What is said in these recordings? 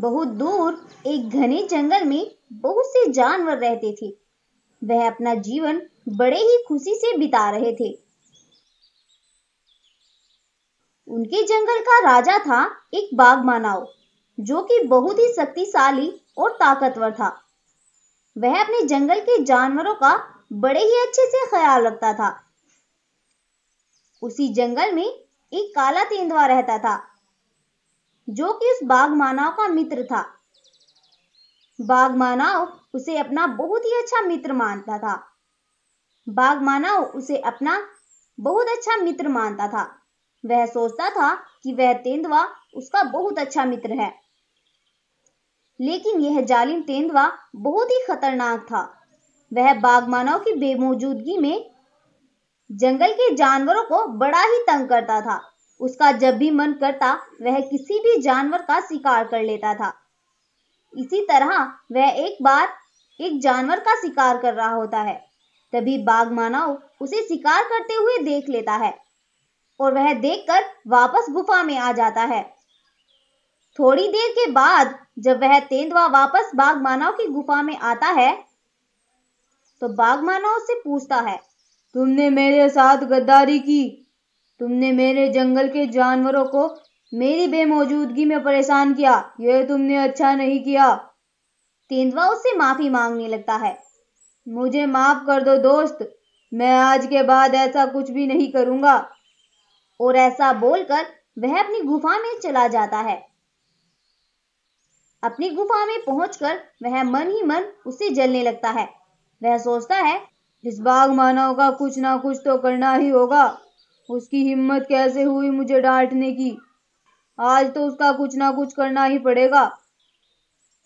बहुत दूर एक घने जंगल में बहुत से जानवर रहते थे। वह अपना जीवन बड़े ही खुशी से बिता रहे थे। उनके जंगल का राजा था एक बाघमानाव, जो कि बहुत ही शक्तिशाली और ताकतवर था। वह अपने जंगल के जानवरों का बड़े ही अच्छे से ख्याल रखता था। उसी जंगल में एक काला तेंदुआ रहता था, जो कि उस बाघमानाव का मित्र था। बाघमानाव उसे अपना बहुत ही अच्छा मित्र मानता था। बाघमानाव उसे अपना बहुत अच्छा मित्र मानता था। वह सोचता था कि वह तेंदुआ उसका बहुत अच्छा मित्र है। लेकिन यह जालिम तेंदुआ बहुत ही खतरनाक था। वह बाघमानाव की बेमौजूदगी में जंगल के जानवरों को बड़ा ही तंग करता था। उसका जब भी मन करता वह किसी भी जानवर का शिकार कर लेता था। इसी तरह वह एक बार एक जानवर का शिकार कर रहा होता है। तभी बाघमानाव उसे शिकार करते हुए देख लेता है और वह देखकर वापस गुफा में आ जाता है। थोड़ी देर के बाद जब वह तेंदुआ वापस बाघमानाव की गुफा में आता है, तो बाघमानाव से पूछता है, तुमने मेरे साथ गद्दारी की। तुमने मेरे जंगल के जानवरों को मेरी बेमौजूदगी में परेशान किया। यह तुमने अच्छा नहीं किया। तेंदुआ उससे माफी मांगने लगता है। मुझे माफ कर दो दोस्त, मैं आज के बाद ऐसा कुछ भी नहीं करूंगा। और ऐसा बोलकर वह अपनी गुफा में चला जाता है। अपनी गुफा में पहुंचकर वह मन ही मन उससे जलने लगता है। वह सोचता है, इस बाघमानाव का कुछ ना कुछ तो करना ही होगा। उसकी हिम्मत कैसे हुई मुझे डांटने की। आज तो उसका कुछ ना कुछ करना ही पड़ेगा।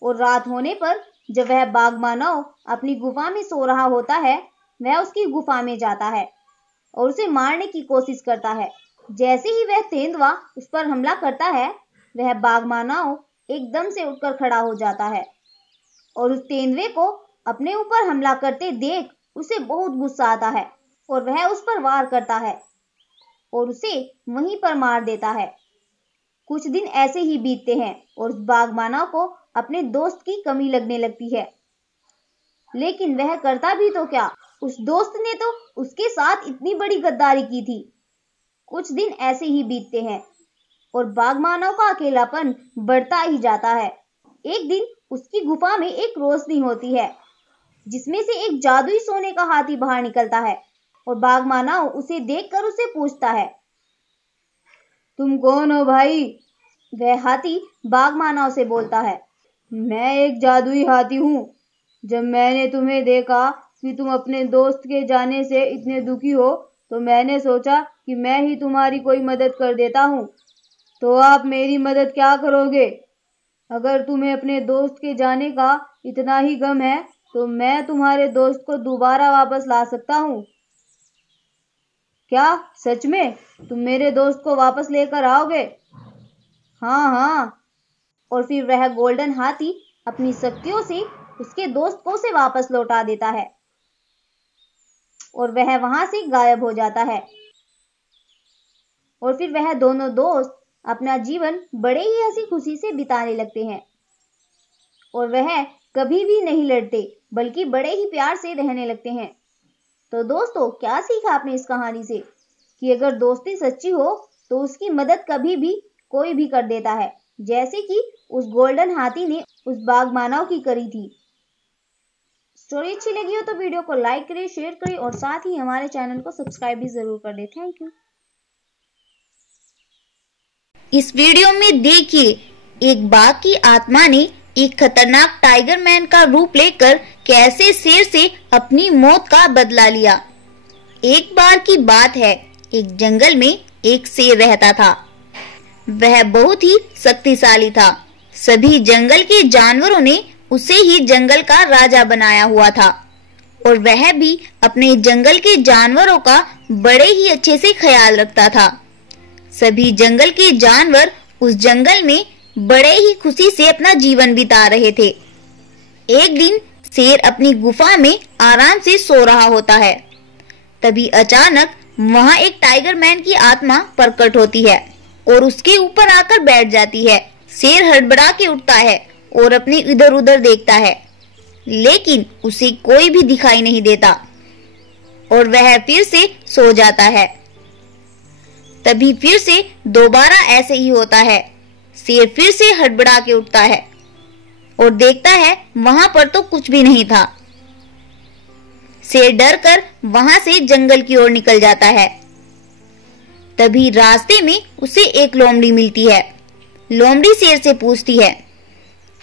और रात होने पर जब वह बाघमानाव अपनी गुफा में सो रहा होता है, वह उसकी गुफा में जाता है और उसे मारने की कोशिश करता है। जैसे ही वह तेंदुआ उस पर हमला करता है, वह बाघमानाव एकदम से उठकर खड़ा हो जाता है और उस तेंदुए को अपने ऊपर हमला करते देख उसे बहुत गुस्सा आता है और वह उस पर वार करता है और उसे वहीं पर मार देता है। कुछ दिन ऐसे ही बीतते हैं और उस बाघमानाव को अपने दोस्त की कमी लगने लगती है। लेकिन वह करता भी तो क्या, उस दोस्त ने तो उसके साथ इतनी बड़ी गद्दारी की थी। कुछ दिन ऐसे ही बीतते हैं और बाघमानाव का अकेलापन बढ़ता ही जाता है। एक दिन उसकी गुफा में एक रोशनी होती है, जिसमें से एक जादुई सोने का हाथी बाहर निकलता है और बाघमानाव उसे देखकर उससे पूछता है, तुम कौन हो भाई? वह हाथी बाघमानाव से बोलता है, मैं एक जादुई हाथी हूँ। जब मैंने तुम्हें देखा कि तुम अपने दोस्त के जाने से इतने दुखी हो, तो मैंने सोचा कि मैं ही तुम्हारी कोई मदद कर देता हूँ। तो आप मेरी मदद क्या करोगे? अगर तुम्हें अपने दोस्त के जाने का इतना ही गम है, तो मैं तुम्हारे दोस्त को दोबारा वापस ला सकता हूँ। क्या सच में तुम मेरे दोस्त को वापस लेकर आओगे? हाँ हाँ। और फिर वह गोल्डन हाथी अपनी शक्तियों से उसके दोस्त को उसे वापस लौटा देता है और वह वहां से गायब हो जाता है। और फिर वह दोनों दोस्त अपना जीवन बड़े ही हंसी खुशी से बिताने लगते हैं और वह कभी भी नहीं लड़ते, बल्कि बड़े ही प्यार से रहने लगते हैं। तो दोस्तों, क्या सीखा आपने इस कहानी से? कि अगर दोस्ती सच्ची हो तो उसकी मदद कभी भी कोई भी कर देता है, जैसे कि उस गोल्डन हाथी ने उस बाघमानाव की करी थी। स्टोरी अच्छी लगी हो तो वीडियो को लाइक करें, शेयर करें और साथ ही हमारे चैनल को सब्सक्राइब भी जरूर कर दें। Thank you. इस वीडियो में देखिए, एक बाघ की आत्मा ने एक खतरनाक टाइगर मैन का रूप लेकर कैसे शेर से अपनी मौत का बदला लिया। एक बार की बात है, एक जंगल में एक शेर रहता था। वह बहुत ही शक्तिशाली था। सभी जंगल के जानवरों ने उसे ही जंगल का राजा बनाया हुआ था और वह भी अपने जंगल के जानवरों का बड़े ही अच्छे से ख्याल रखता था। सभी जंगल के जानवर उस जंगल में बड़े ही खुशी से अपना जीवन बिता रहे थे। एक दिन शेर अपनी गुफा में आराम से सो रहा होता है। तभी अचानक वहां एक टाइगर मैन की आत्मा प्रकट होती है और उसके ऊपर आकर बैठ जाती है। शेर हड़बड़ा के उठता है और अपने इधर उधर देखता है, लेकिन उसे कोई भी दिखाई नहीं देता और वह फिर से सो जाता है। तभी फिर से दोबारा ऐसे ही होता है। शेर फिर से हड़बड़ा के उठता है और देखता है वहां पर तो कुछ भी नहीं था। शेर डर कर वहां से जंगल की ओर निकल जाता है। तभी रास्ते में उसे एक लोमड़ी मिलती है। लोमड़ी शेर से पूछती है,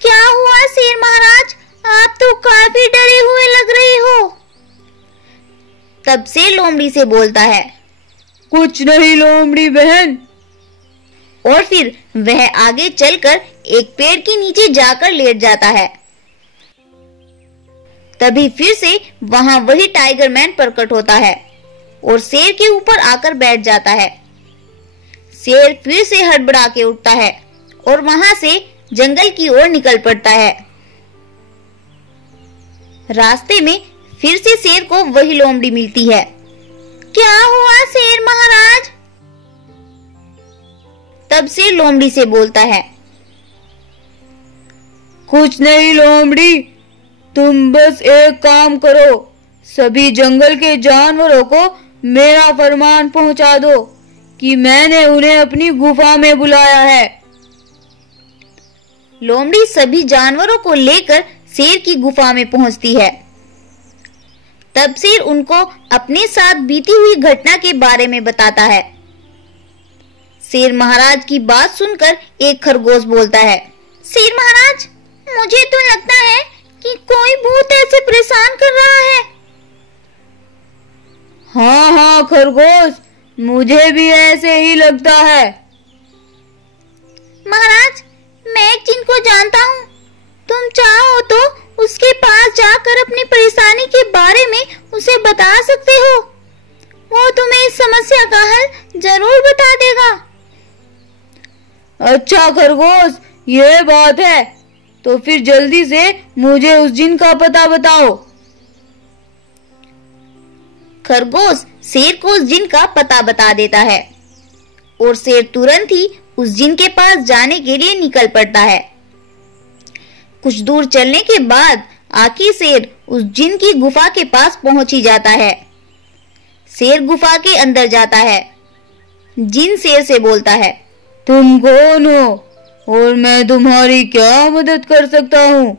क्या हुआ शेर महाराज, आप तो काफी डरे हुए लग रहे हो। तब शेर लोमड़ी से बोलता है, कुछ नहीं लोमड़ी बहन। और फिर वह आगे चलकर एक पेड़ के नीचे जाकर लेट जाता है। तभी फिर से वहां वही टाइगर मैन प्रकट होता है और शेर के ऊपर आकर बैठ जाता है। शेर फिर से हड़बड़ा के उठता है और वहां से जंगल की ओर निकल पड़ता है। रास्ते में फिर से शेर को वही लोमड़ी मिलती है। क्या हुआ शेर महाराज। तब शेर लोमड़ी से बोलता है, कुछ नहीं लोमड़ी, तुम बस एक काम करो, सभी जंगल के जानवरों को मेरा फरमान पहुंचा दो कि मैंने उन्हें अपनी गुफा में बुलाया है। लोमड़ी सभी जानवरों को लेकर शेर की गुफा में पहुंचती है। तब शेर उनको अपने साथ बीती हुई घटना के बारे में बताता है। शेर महाराज की बात सुनकर एक खरगोश बोलता है, शेर महाराज, मुझे तो लगता है कि कोई भूत ऐसे परेशान कर रहा है। हाँ हाँ खरगोश, मुझे भी ऐसे ही लगता है। महाराज, मैं एक जिन को जानता हूँ, तुम चाहो तो उसके पास जाकर अपनी परेशानी के बारे में उसे बता सकते हो। वो तुम्हें इस समस्या का हल जरूर बता देगा। अच्छा खरगोश, ये बात है, तो फिर जल्दी से मुझे उस जिन का पता बताओ। खरगोश शेर को उस जिन का पता बता देता है और शेर तुरंत ही उस जिन के पास जाने के लिए निकल पड़ता है। कुछ दूर चलने के बाद आखिर शेर उस जिन की गुफा के पास पहुंच ही जाता है। शेर गुफा के अंदर जाता है। जिन शेर से बोलता है, तुम कौन हो और मैं तुम्हारी क्या मदद कर सकता हूँ।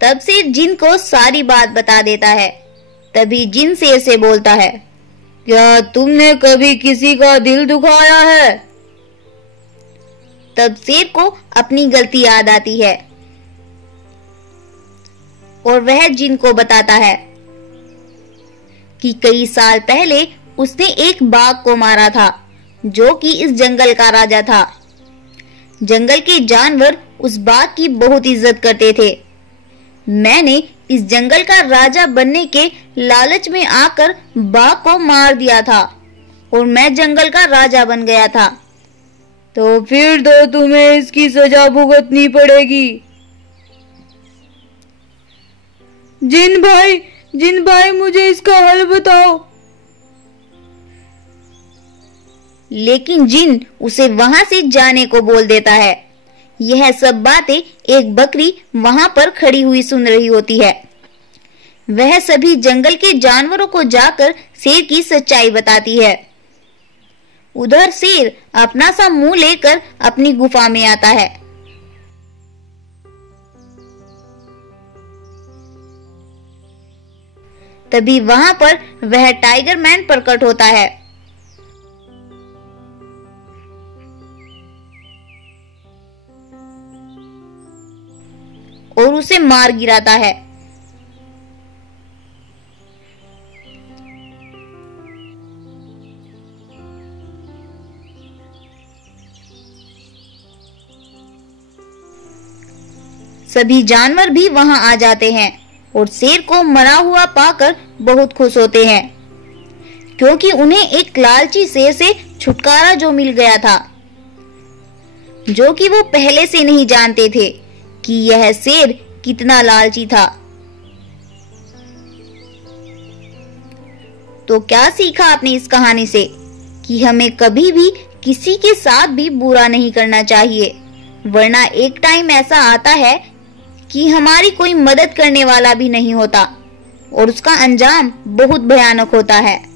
तब शेर जिन को सारी बात बता देता है। तभी जिन शेर से बोलता है, क्या तुमने कभी किसी का दिल दुखाया है। तब शेर को अपनी गलती याद आती है और वह जिन को बताता है कि कई साल पहले उसने एक बाघ को मारा था, जो कि इस जंगल का राजा था। जंगल के जानवर उस बाघ की बहुत इज्जत करते थे। मैंने इस जंगल का राजा बनने के लालच में आकर बाघ को मार दिया था और मैं जंगल का राजा बन गया था। तो फिर तो तुम्हें इसकी सजा भुगतनी पड़ेगी। जिन भाई मुझे इसका हल बताओ। लेकिन जिन उसे वहां से जाने को बोल देता है। यह सब बातें एक बकरी वहां पर खड़ी हुई सुन रही होती है। वह सभी जंगल के जानवरों को जाकर शेर की सच्चाई बताती है। उधर शेर अपना सा मुंह लेकर अपनी गुफा में आता है। तभी वहां पर वह टाइगर मैन प्रकट होता है। और उसे मार गिराता है। सभी जानवर भी वहां आ जाते हैं और शेर को मरा हुआ पाकर बहुत खुश होते हैं, क्योंकि उन्हें एक लालची शेर से छुटकारा जो मिल गया था, जो कि वो पहले से नहीं जानते थे कि यह शेर कितना लालची था। तो क्या सीखा आपने इस कहानी से कि हमें कभी भी किसी के साथ भी बुरा नहीं करना चाहिए, वरना एक टाइम ऐसा आता है कि हमारी कोई मदद करने वाला भी नहीं होता और उसका अंजाम बहुत भयानक होता है।